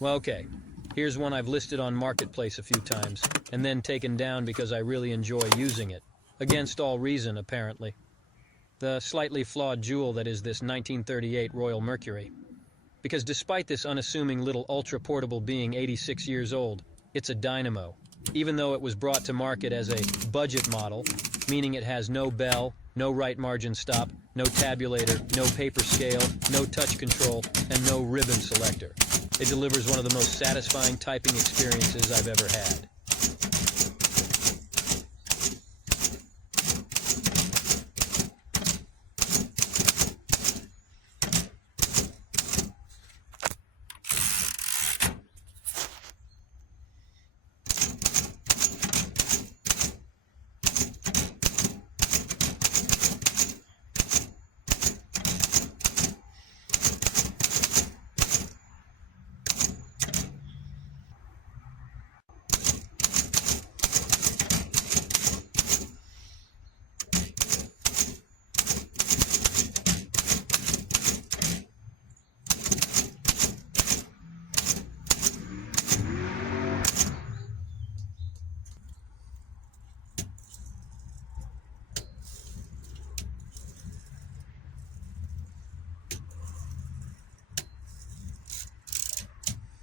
Well, okay. Here's one I've listed on Marketplace a few times, and then taken down because I really enjoy using it. Against all reason, apparently. The slightly flawed jewel that is this 1938 Royal Mercury. Because despite this unassuming little ultra-portable being 86 years old, it's a dynamo. Even though it was brought to market as a budget model, meaning it has no bell, no right margin stop, no tabulator, no paper scale, no touch control, and no ribbon selector. It delivers one of the most satisfying typing experiences I've ever had.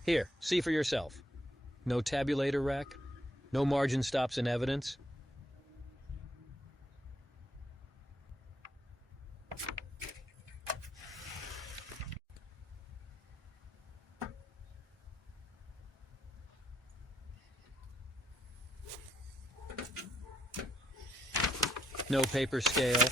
Here, see for yourself. No tabulator rack, no margin stops in evidence. No paper scale.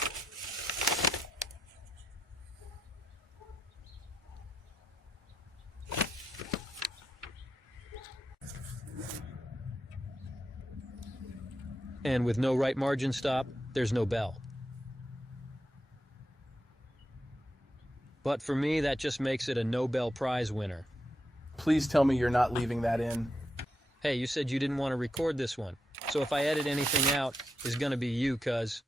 And with no right margin stop, there's no bell. But for me, that just makes it a Nobel Prize winner. Please tell me you're not leaving that in. Hey, you said you didn't want to record this one. So if I edit anything out, it's gonna be you, cuz.